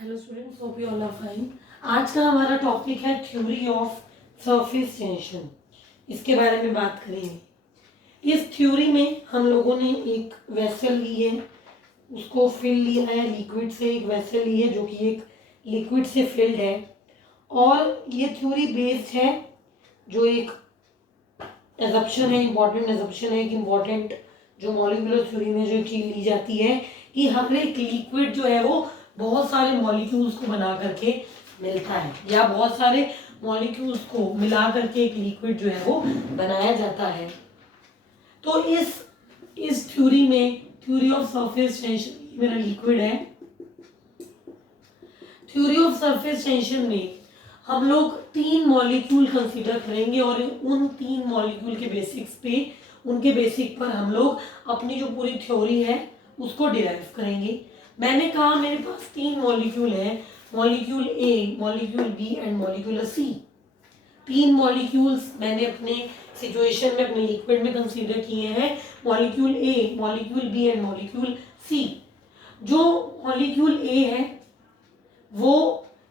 Hello students, hope you all are fine. आज का हमारा टॉपिक है थ्योरी ऑफ सरफेस टेंशन। इसके बारे में बात करेंगे। इस थ्योरी में हम लोगों ने एक वेसल ली है, उसको फिल लिया है लिक्विड से। एक वेसल ली है जो कि एक लिक्विड से फिल्ड है, और ये थ्योरी बेस्ड है जो एक एजप्शन है, इंपॉर्टेंट एजप्शन है, एक इम्पॉर्टेंट जो मॉलिक्यूलर थ्योरी में जो एक चीज ली जाती है कि हर एक लिक्विड जो है वो बहुत सारे मॉलिक्यूल्स को बना करके मिलता है, या बहुत सारे मॉलिक्यूल्स को मिला करके एक लिक्विड जो है वो बनाया जाता है। तो इस थ्योरी में, थ्योरी ऑफ सरफेस टेंशन, मेरा लिक्विड है। थ्योरी ऑफ सरफेस टेंशन में हम लोग 3 मॉलिक्यूल कंसीडर करेंगे, और उन 3 मॉलिक्यूल के बेसिक्स पे, उनके बेसिक पर हम लोग अपनी जो पूरी थ्योरी है उसको डिराइव करेंगे। मैंने कहा मेरे पास 3 मॉलिक्यूल है, molecule A, molecule B and molecule C. 3 molecules मैंने अपने सिचुएशन में, अपने लिक्विड में कंसीडर किए हैं, molecule A, molecule B and molecule C. जो मॉलिक्यूल ए है वो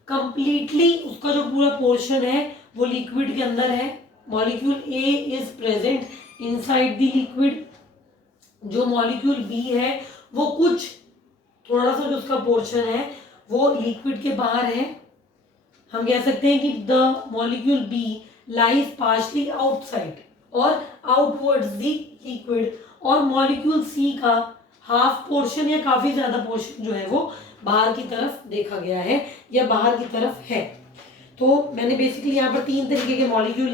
कंप्लीटली, उसका जो पूरा पोर्शन है वो लिक्विड के अंदर है। Molecule A is present inside the liquid. जो मॉलिक्यूल बी है वो कुछ थोड़ा सा जो उसका पोर्शन है वो लिक्विड के बाहर है। हम कह सकते हैं कि the molecule B lies partially outside और आउटवर्ड्स द लिक्विड, और मॉलिक्यूल सी का हाफ पोर्शन या काफी ज्यादा पोर्शन जो है वो बाहर की तरफ देखा गया है या बाहर की तरफ है। तो मैंने बेसिकली यहाँ पर 3 तरीके के मॉलिक्यूल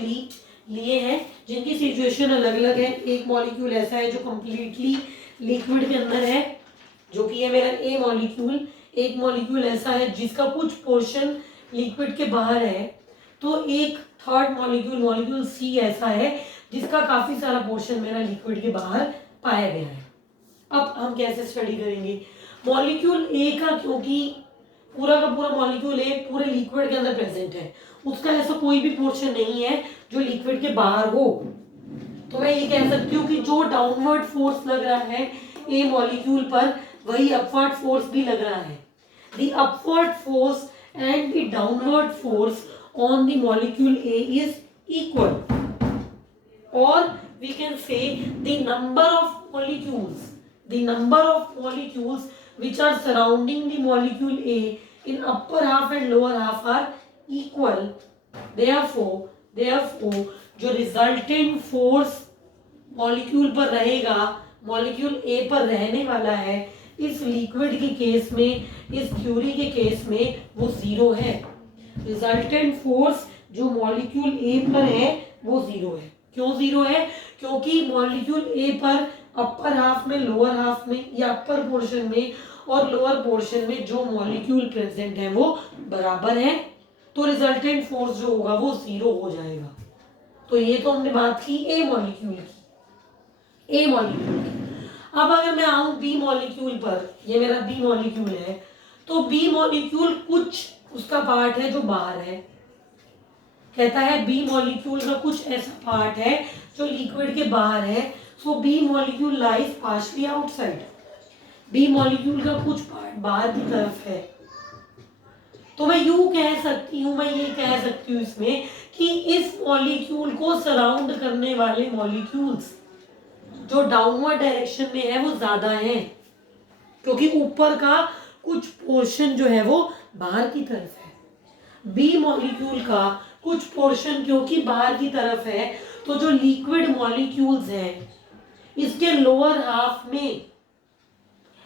लिए हैं जिनकी सिचुएशन अलग अलग है। एक मॉलिक्यूल ऐसा है जो कंप्लीटली लिक्विड के अंदर है, जो कि है मेरा ए मॉलिक्यूल। एक मॉलिक्यूल ऐसा है जिसका कुछ पोर्शन लिक्विड के बाहर है। तो एक थर्ड मॉलिक्यूल, मॉलिक्यूल सी ऐसा है जिसका काफी सारा पोर्शन मेरा लिक्विड के बाहर पाया गया है। अब हम कैसे स्टडी करेंगे मॉलिक्यूल ए का, क्योंकि पूरा का पूरा मॉलिक्यूल ए पूरे लिक्विड के अंदर प्रेजेंट है, उसका ऐसा कोई भी पोर्शन नहीं है जो लिक्विड के बाहर हो। तो मैं ये कह सकती हूँ कि जो डाउनवर्ड फोर्स लग रहा है ए मॉलिक्यूल पर, वही अपवर्ड फोर्स भी लग रहा है। The upward force and the downward force on the molecule A is equal, और we can say the number of molecules which are surrounding the molecule A in upper half and lower half are equal. Therefore जो resultant force molecule पर रहेगा, molecule ए पर रहने वाला है, इस liquid के केस में, इस थ्योरी के केस में वो 0 है। रिजल्टेंट फोर्स जो मॉलिक्यूल ए पर है वो 0 है। क्यों 0 है? क्योंकि मॉलिक्यूल ए पर अपर हाफ में, लोअर हाफ में, या अपर पोर्शन में और लोअर पोर्शन में जो मॉलिक्यूल प्रेजेंट है वो बराबर है, तो रिजल्टेंट फोर्स जो होगा वो 0 हो जाएगा। तो ये तो हमने बात की ए मॉलिक्यूल की। अब अगर मैं आऊं बी मॉलिक्यूल पर, ये मेरा बी मॉलिक्यूल है, तो बी मॉलिक्यूल कुछ उसका पार्ट है जो बाहर है। कहता है बी मॉलिक्यूल का कुछ ऐसा पार्ट है जो लिक्विड के बाहर है, so B molecule lies partially outside. B molecule का कुछ पार्ट बाहर की तरफ है। तो मैं यूं कह सकती हूं, मैं ये कह सकती हूं इसमें कि इस मॉलिक्यूल को सराउंड करने वाले मॉलिक्यूल्स जो डाउनवर्ड डायरेक्शन में है वो ज्यादा हैं, क्योंकि ऊपर का कुछ पोर्शन जो है वो बाहर की तरफ है। बी मॉलिक्यूल का कुछ पोर्शन क्योंकि बाहर की तरफ है, तो जो लिक्विड मॉलिक्यूल्स हैं इसके लोअर हाफ में,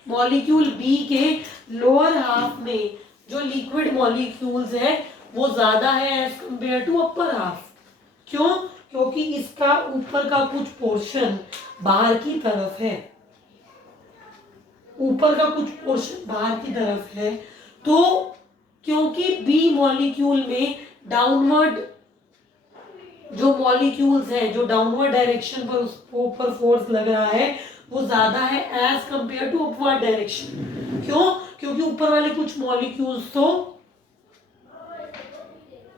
मॉलिक्यूल बी के लोअर हाफ में जो लिक्विड मॉलिक्यूल्स हैं वो ज्यादा है as compare to upper half. क्यों? क्योंकि इसका ऊपर का कुछ पोर्शन बाहर की तरफ है, ऊपर का कुछ पोर्शन बाहर की तरफ है। तो क्योंकि बी मॉलिक्यूल में डाउनवर्ड जो मॉलिक्यूल्स हैं, जो डाउनवर्ड डायरेक्शन पर उसको ऊपर फोर्स लग रहा है वो ज्यादा है as compare to upward direction. क्यों? क्योंकि ऊपर वाले कुछ मॉलिक्यूल्स तो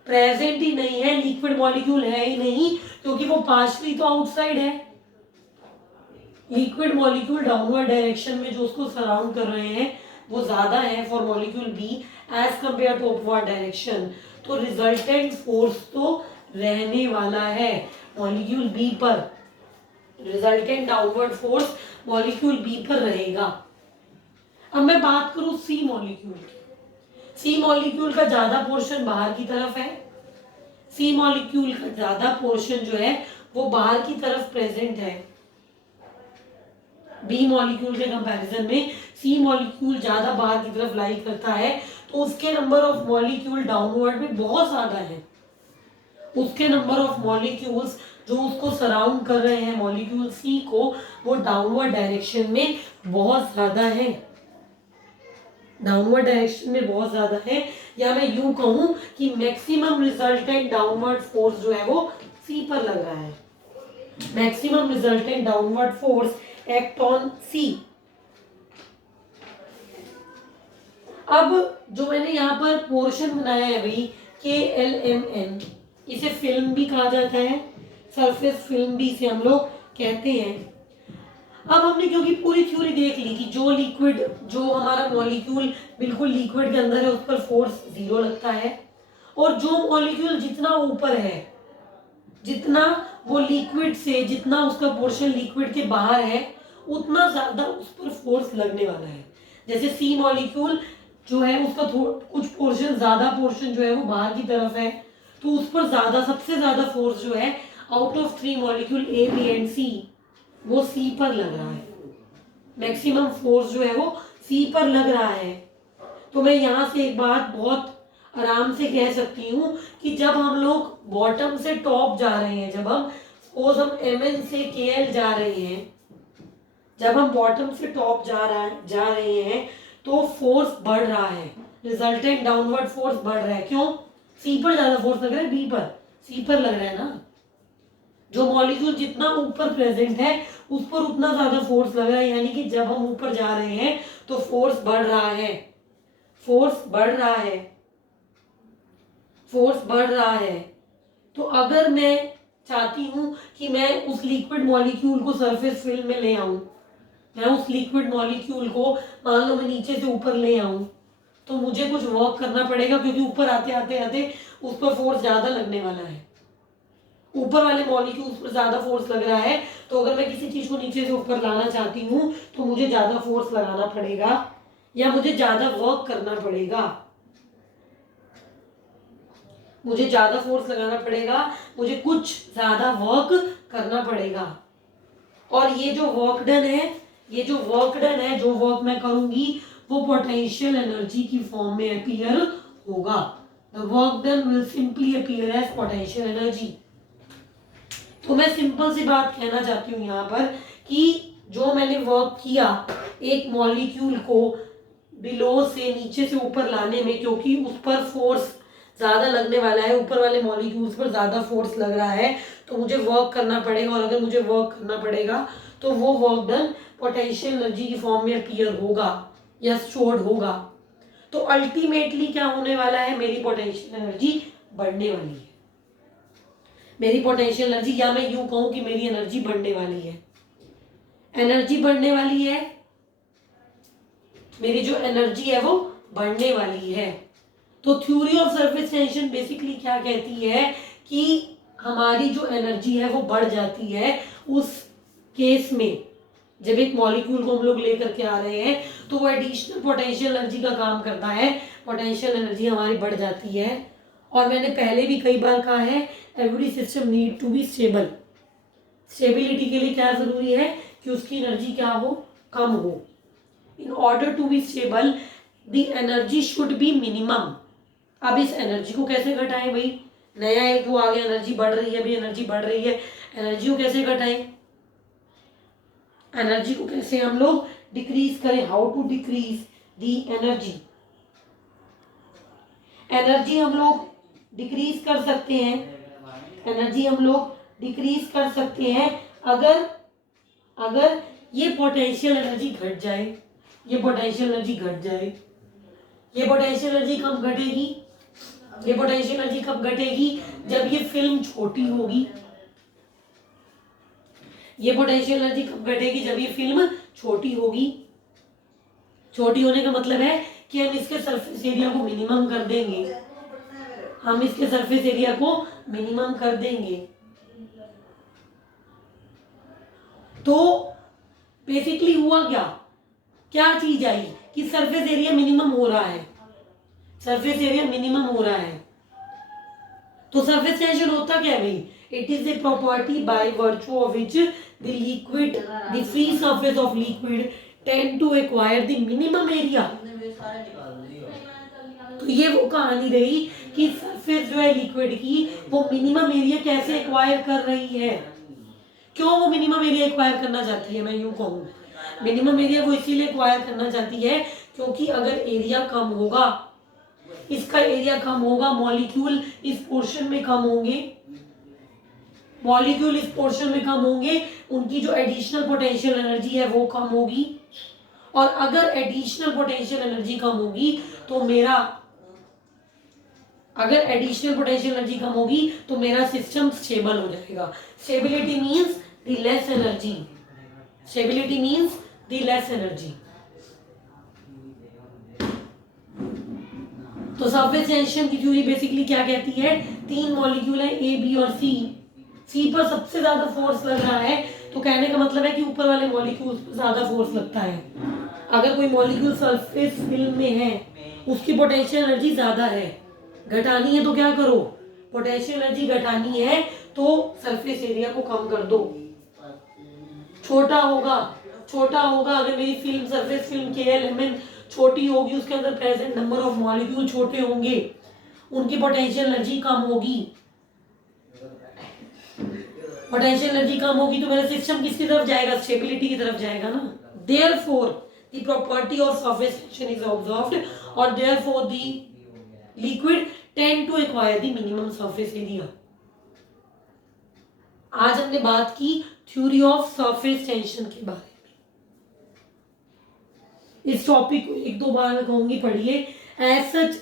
प्रेजेंट ही नहीं है, लिक्विड मॉलिक्यूल है ही नहीं, क्योंकि वो पार्शली तो आउटसाइड है। लिक्विड मॉलिक्यूल डाउनवर्ड डायरेक्शन में जो उसको सराउंड कर रहे हैं वो ज़्यादा है for molecule B as compare to upward direction, तो रिजल्टेंट फोर्स तो रहने वाला है मॉलिक्यूल बी पर, resultant downward force molecule B पर रहेगा। अब मैं बात करूं सी मॉलिक्यूल की, सी मॉलिक्यूल का ज्यादा पोर्शन बाहर की तरफ है, सी मॉलिक्यूल का ज्यादा पोर्शन जो है वो बाहर की तरफ प्रेजेंट है। बी मॉलिक्यूल के कंपैरिजन में सी मॉलिक्यूल ज्यादा बाहर की तरफ लाई करता है, तो उसके नंबर ऑफ मॉलिक्यूल डाउनवर्ड में बहुत ज्यादा है, उसके नंबर ऑफ मॉलिक्यूल्स जो उसको सराउंड कर रहे हैं मॉलिक्यूल सी को, वो डाउनवर्ड डायरेक्शन में बहुत ज्यादा है, डाउनवर्ड डायरेक्शन में बहुत ज्यादा है। या मैं यूं कहूं कि मैक्सिमम रिजल्टेंट डाउनवर्ड फोर्स जो है वो सी पर लग रहा है, maximum resultant downward force act on C. अब जो मैंने यहाँ पर पोर्शन बनाया है भाई KLMN, इसे फिल्म भी कहा जाता है, सरफेस फिल्म भी इसे हम लोग कहते हैं। अब हमने क्योंकि पूरी थ्योरी देख ली कि जो लिक्विड, जो हमारा मॉलिक्यूल बिल्कुल लिक्विड के अंदर है उस पर फोर्स 0 लगता है, और जो मॉलिक्यूल जितना ऊपर है, जितना वो लिक्विड से, जितना उसका पोर्शन लिक्विड के बाहर है, उतना ज्यादा उस पर फोर्स लगने वाला है। जैसे सी मॉलिक्यूल जो है उसका कुछ पोर्शन, ज्यादा पोर्शन जो है वो बाहर की तरफ है, तो उस पर ज्यादा, सबसे ज्यादा फोर्स जो है out of 3 molecule A, B and C, वो सी पर लग रहा है, मैक्सिमम फोर्स जो है वो सी पर लग रहा है। तो मैं यहाँ से एक बात बहुत आराम से कह सकती हूँ कि जब हम लोग बॉटम से टॉप जा रहे हैं, जब हम सपोज हम MN से KL जा रहे हैं, जब हम बॉटम से टॉप जा रहे हैं तो फोर्स बढ़ रहा है, रिजल्टेंट डाउनवर्ड फोर्स बढ़ रहा है। क्यों? सी पर ज्यादा फोर्स लग रहा है, बी पर, सी पर लग रहा है ना, जो मॉलिक्यूल जितना ऊपर प्रेजेंट है उस पर उतना ज्यादा फोर्स लग रहा है, यानी कि जब हम ऊपर जा रहे हैं तो फोर्स बढ़ रहा है, फोर्स बढ़ रहा है, फोर्स बढ़ रहा है। तो अगर मैं चाहती हूं कि मैं उस लिक्विड मॉलिक्यूल को सरफेस फील्ड में ले आऊं, मैं उस लिक्विड मॉलिक्यूल को मान लो मैं नीचे से ऊपर ले आऊं, तो मुझे कुछ वर्क करना पड़ेगा, क्योंकि ऊपर आते आते आते उस पर फोर्स ज्यादा लगने वाला है, ऊपर वाले मॉलिक्यूल्स पर ज्यादा फोर्स लग रहा है। तो अगर मैं किसी चीज को नीचे से ऊपर लाना चाहती हूँ तो मुझे ज्यादा फोर्स लगाना पड़ेगा, या मुझे ज्यादा वर्क करना पड़ेगा, मुझे ज्यादा फोर्स लगाना पड़ेगा, मुझे कुछ ज्यादा वर्क करना पड़ेगा। और ये जो वर्क डन है, ये जो वर्क डन है, जो वर्क मैं करूंगी वो पोटेंशियल एनर्जी की फॉर्म में अपीयर होगा। The work done will simply appear as potential energy. तो मैं सिंपल सी बात कहना चाहती हूँ यहाँ पर कि जो मैंने वर्क किया एक मॉलिक्यूल को बिलो से नीचे से ऊपर लाने में, क्योंकि उस पर फोर्स ज्यादा लगने वाला है, ऊपर वाले मॉलिक्यूल्स पर ज्यादा फोर्स लग रहा है, तो मुझे वर्क करना पड़ेगा, और अगर मुझे वर्क करना पड़ेगा तो वो वर्क डन पोटेंशियल एनर्जी की फॉर्म में अपीयर होगा या स्टोर्ड होगा। तो अल्टीमेटली क्या होने वाला है, मेरी पोटेंशियल एनर्जी बढ़ने वाली है, मेरी पोटेंशियल एनर्जी, या मैं यूं कहूं कि मेरी एनर्जी बढ़ने वाली है, एनर्जी बढ़ने वाली है, मेरी जो एनर्जी है वो बढ़ने वाली है। तो theory of surface tension basically क्या कहती है कि हमारी जो एनर्जी है वो बढ़ जाती है उस केस में, जब एक मॉलिक्यूल को हम लोग लेकर के आ रहे हैं तो वो एडिशनल पोटेंशियल एनर्जी का काम करता है, पोटेंशियल एनर्जी हमारी बढ़ जाती है। और मैंने पहले भी कई बार कहा है, every system need to be stable. Stability के लिए क्या जरूरी है कि उसकी एनर्जी क्या हो, कम हो। In order to be stable the energy should be minimum. अब इस एनर्जी को कैसे घटाएं भाई, नया एक वो आ गया, एनर्जी बढ़ रही है, भाई एनर्जी बढ़ रही है, एनर्जी को कैसे घटाएं, एनर्जी को कैसे हम लोग डिक्रीज करें, how to decrease the energy. Energy हम लोग डिक्रीज कर सकते हैं, एनर्जी हम लोग डिक्रीज कर सकते हैं अगर अगर ये पोटेंशियल एनर्जी घट जाए, ये पोटेंशियल एनर्जी घट जाए। ये पोटेंशियल एनर्जी कब घटेगी, ये पोटेंशियल एनर्जी कब घटेगी, जब ये फिल्म छोटी होगी। ये पोटेंशियल एनर्जी कब घटेगी, जब ये फिल्म छोटी होगी। छोटी होने का मतलब है कि हम इसके सरफेस एरिया को मिनिमम कर देंगे, हम इसके सरफेस एरिया को मिनिमम कर देंगे। तो बेसिकली हुआ क्या, क्या चीज आई कि सरफेस एरिया मिनिमम हो रहा है, सरफेस एरिया मिनिमम हो रहा है। तो सरफेस टेंशन होता क्या है भाई, it is a property by virtue of which the liquid, the free surface of liquid tend to acquire the minimum area. तो ये वो कहानी रही कि सरफेस जो है लिक्विड की वो मिनिमम एरिया कैसे एक्वायर कर रही है। क्यों वो मिनिमम एरिया एक्वायर करना चाहती है, मैं यूं कहूँ मिनिमम एरिया वो इसीलिए एक्वायर करना चाहती है क्योंकि अगर एरिया कम होगा, इसका एरिया कम होगा, मॉलिक्यूल इस पोर्शन में कम होंगे, मॉलिक्यूल इस पोर्शन में कम होंगे, उनकी जो एडिशनल पोटेंशियल एनर्जी है वो कम होगी। और अगर एडिशनल पोटेंशियल एनर्जी कम होगी तो मेरा, अगर एडिशनल पोटेंशियल एनर्जी कम होगी तो मेरा सिस्टम स्टेबल हो जाएगा। Stability means the less energy, stability means the less energy. तो सरफेस टेंशन की थ्योरी बेसिकली क्या कहती है, तीन मॉलिक्यूल है ए बी और सी, सी पर सबसे ज्यादा फोर्स लग रहा है, तो कहने का मतलब है कि ऊपर वाले मॉलिक्यूल पर ज्यादा फोर्स लगता है। अगर कोई मॉलिक्यूल सरफेस फिल्म में है, उसकी पोटेंशियल एनर्जी ज्यादा है, घटानी है तो क्या करो, पोटेंशियल एनर्जी घटानी है तो सरफेस एरिया को कम कर दो, छोटा होगा, छोटा होगा। अगर मेरी फिल्म सरफेस फिल्म KLMN छोटी होगी, उसके अंदर प्रेजेंट नंबर ऑफ मॉलिक्यूल छोटे होंगे, उनकी पोटेंशियल एनर्जी कम होगी, पोटेंशियल एनर्जी कम होगी तो मेरा सिस्टम किसकी तरफ जाएगा, स्टेबिलिटी की तरफ जाएगा ना। Therefore the property of surface tension is observed और therefore the liquid tend to acquire the minimum surface area. आज हमने बात की थ्योरी ऑफ सरफेस टेंशन के बारे में। इस टॉपिक को एक दो बार मैं कहूंगी पढ़िए। एज सच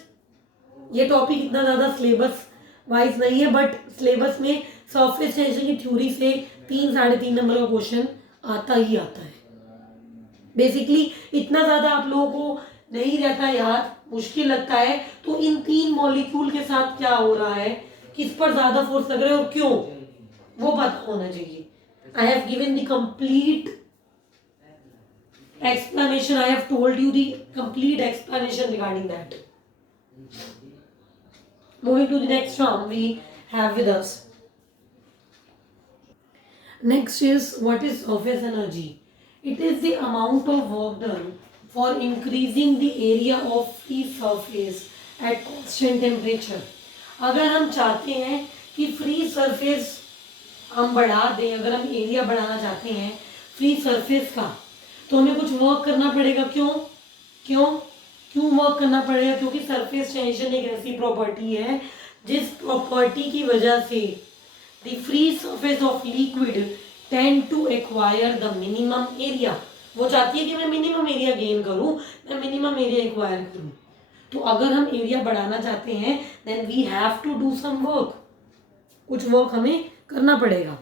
ये टॉपिक इतना ज्यादा सिलेबस वाइज नहीं है, बट सिलेबस में सरफेस टेंशन की थ्योरी से 3-3.5 नंबर का क्वेश्चन आता ही आता है। बेसिकली इतना ज्यादा आप लोगों को नहीं रहता याद, मुश्किल लगता है, तो इन तीन मॉलिक्यूल के साथ क्या हो रहा है, किस पर ज्यादा फोर्स लग रहा है और क्यों, वो पता होना चाहिए। I have given the complete explanation, I have told you the complete explanation regarding that. Moving to the next term we have with us. Next is, what is surface energy? It is the amount of work done for increasing the area of free surface at constant temperature. अगर हम चाहते हैं कि free surface हम बढ़ा दें, अगर हम एरिया बढ़ाना चाहते हैं फ्री सरफेस का, तो हमें कुछ वर्क करना पड़ेगा। क्यों क्यों क्यों वर्क करना पड़ेगा, क्योंकि सरफेस टेंशन एक ऐसी प्रॉपर्टी है जिस प्रॉपर्टी की वजह से the free surface of liquid tend to acquire the minimum area. वो चाहती है कि मैं मिनिमम एरिया गेन करूं, मैं मिनिमम एरिया एक्वायर करूं। तो अगर हम एरिया बढ़ाना चाहते हैं then we have to do some work, कुछ वर्क हमें करना पड़ेगा।